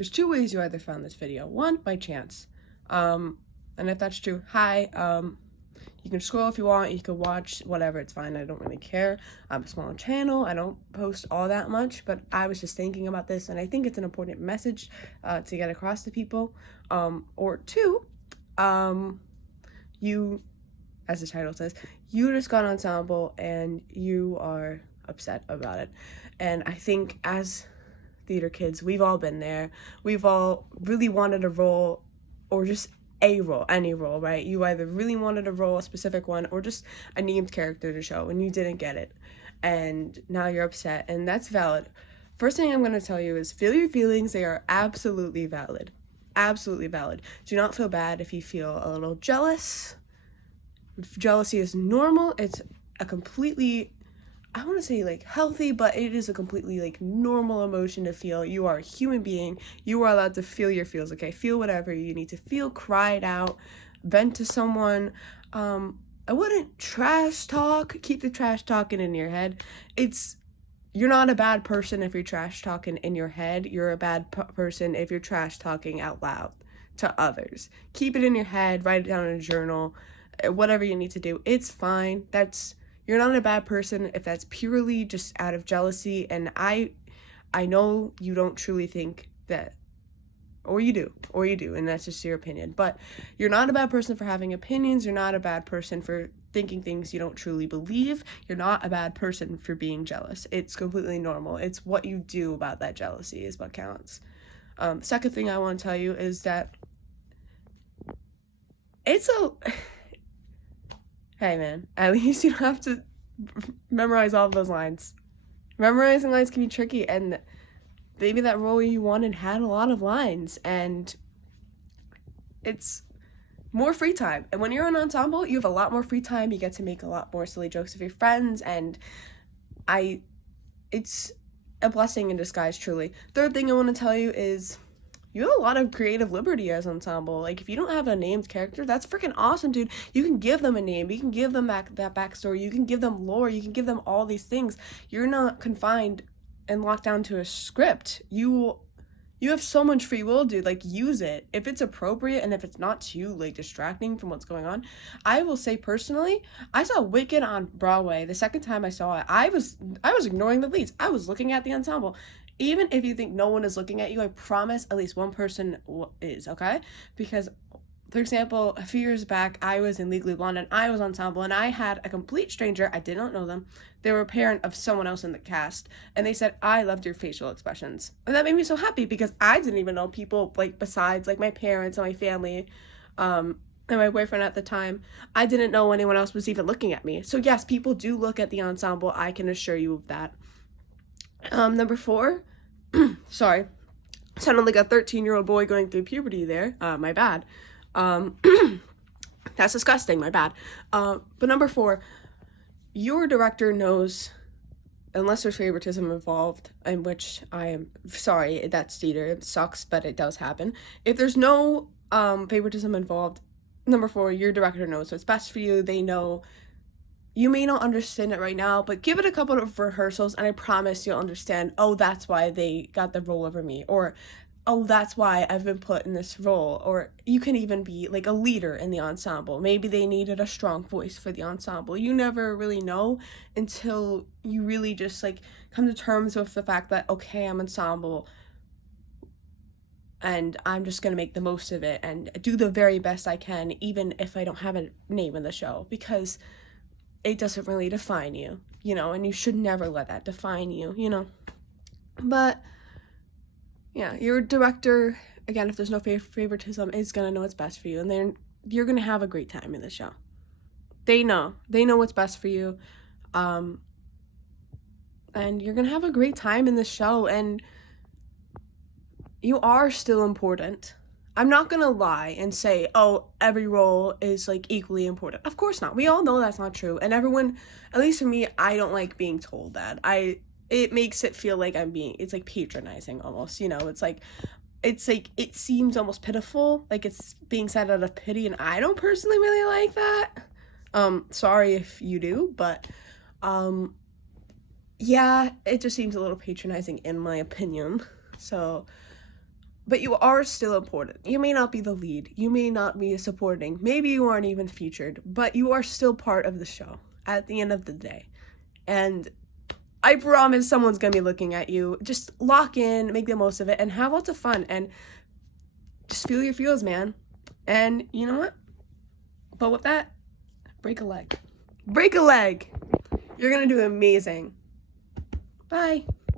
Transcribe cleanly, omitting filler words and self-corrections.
there's two ways you either found this video. One, by chance. And if that's true, hi. You can scroll if you want, you can watch, whatever, it's fine, I don't really care. I'm a smaller channel, I don't post all that much, but I was just thinking about this, and I think it's an important message to get across to people. Or two, you, as the title says, you just got Ensemble, and you are upset about it. And I think as theater kids, we've all been there. We've all really wanted a role, or just a role, any role, right? You either really wanted a role, a specific one, or just a named character to show, and you didn't get it. And now you're upset, and that's valid. First thing I'm going to tell you is feel your feelings. They are absolutely valid. Absolutely valid. Do not feel bad if you feel a little jealous. Jealousy is normal. It's a completely, I want to say like healthy, but it is a completely like normal emotion to feel. You are a human being. You are allowed to feel your feels, okay? Feel whatever you need to feel, cry it out, vent to someone. I wouldn't trash talk. Keep the trash talking in your head. You're not a bad person if you're trash talking in your head. You're a bad person if you're trash talking out loud to others. Keep it in your head, write it down in a journal, whatever you need to do. It's fine. You're not a bad person if that's purely just out of jealousy, and I know you don't truly think that, or you do, and that's just your opinion, but you're not a bad person for having opinions. You're not a bad person for thinking things you don't truly believe. You're not a bad person for being jealous. It's completely normal. It's what you do about that jealousy is what counts. Second thing I want to tell you is that hey man, at least you don't have to memorize all of those lines. Memorizing lines can be tricky, and maybe that role you wanted had a lot of lines, and it's more free time. And when you're in Ensemble, you have a lot more free time. You get to make a lot more silly jokes with your friends, and it's a blessing in disguise, truly. Third thing I want to tell you is you have a lot of creative liberty as Ensemble. Like, if you don't have a named character, that's freaking awesome, dude. You can give them a name. You can give them that backstory. You can give them lore. You can give them all these things. You're not confined and locked down to a script. You have so much free will, dude. Like, use it if it's appropriate, and if it's not too like distracting from what's going on. I will say personally, I saw Wicked on Broadway. The second time I saw it, I was ignoring the leads. I was looking at the ensemble. Even if you think no one is looking at you, I promise at least one person is, okay? Because, for example, a few years back, I was in Legally Blonde, and I was Ensemble, and I had a complete stranger, I did not know them, they were a parent of someone else in the cast, and they said, I loved your facial expressions. And that made me so happy, because I didn't even know people, like, besides, like, my parents and my family, and my boyfriend at the time. I didn't know anyone else was even looking at me. So yes, people do look at the Ensemble, I can assure you of that. Number 4, sorry, sounded like a 13-year-old boy going through puberty there, my bad. That's disgusting, my bad. But number 4, your director knows, unless there's favoritism involved, in which I am sorry, that's theater, it sucks, but it does happen. If there's no favoritism involved, number 4, your director knows what's best for you. They know. You may not understand it right now, but give it a couple of rehearsals, and I promise you'll understand, oh, that's why they got the role over me, or oh, that's why I've been put in this role. Or you can even be like a leader in the ensemble. Maybe they needed a strong voice for the ensemble. You never really know until you really just like come to terms with the fact that, okay, I'm Ensemble, and I'm just gonna make the most of it and do the very best I can, even if I don't have a name in the show, because it doesn't really define you, and you should never let that define you, But, yeah, your director, again, if there's no favoritism, is going to know what's best for you, and then you're going to have a great time in the show. They know what's best for you, and you're going to have a great time in the show, and you are still important. I'm not gonna lie and say, oh, every role is like equally important. Of course not. We all know that's not true. And everyone, at least for me, I don't like being told that. It makes it feel like it's like patronizing almost, it's like it seems almost pitiful, like it's being said out of pity, and I don't personally really like that. Sorry if you do, but yeah, it just seems a little patronizing in my opinion. So, but you are still important. You may not be the lead. You may not be supporting. Maybe you aren't even featured, but you are still part of the show at the end of the day. And I promise someone's gonna be looking at you. Just lock in, make the most of it, and have lots of fun, and just feel your feels, man. And you know what? But with that, break a leg. Break a leg! You're gonna do amazing. Bye.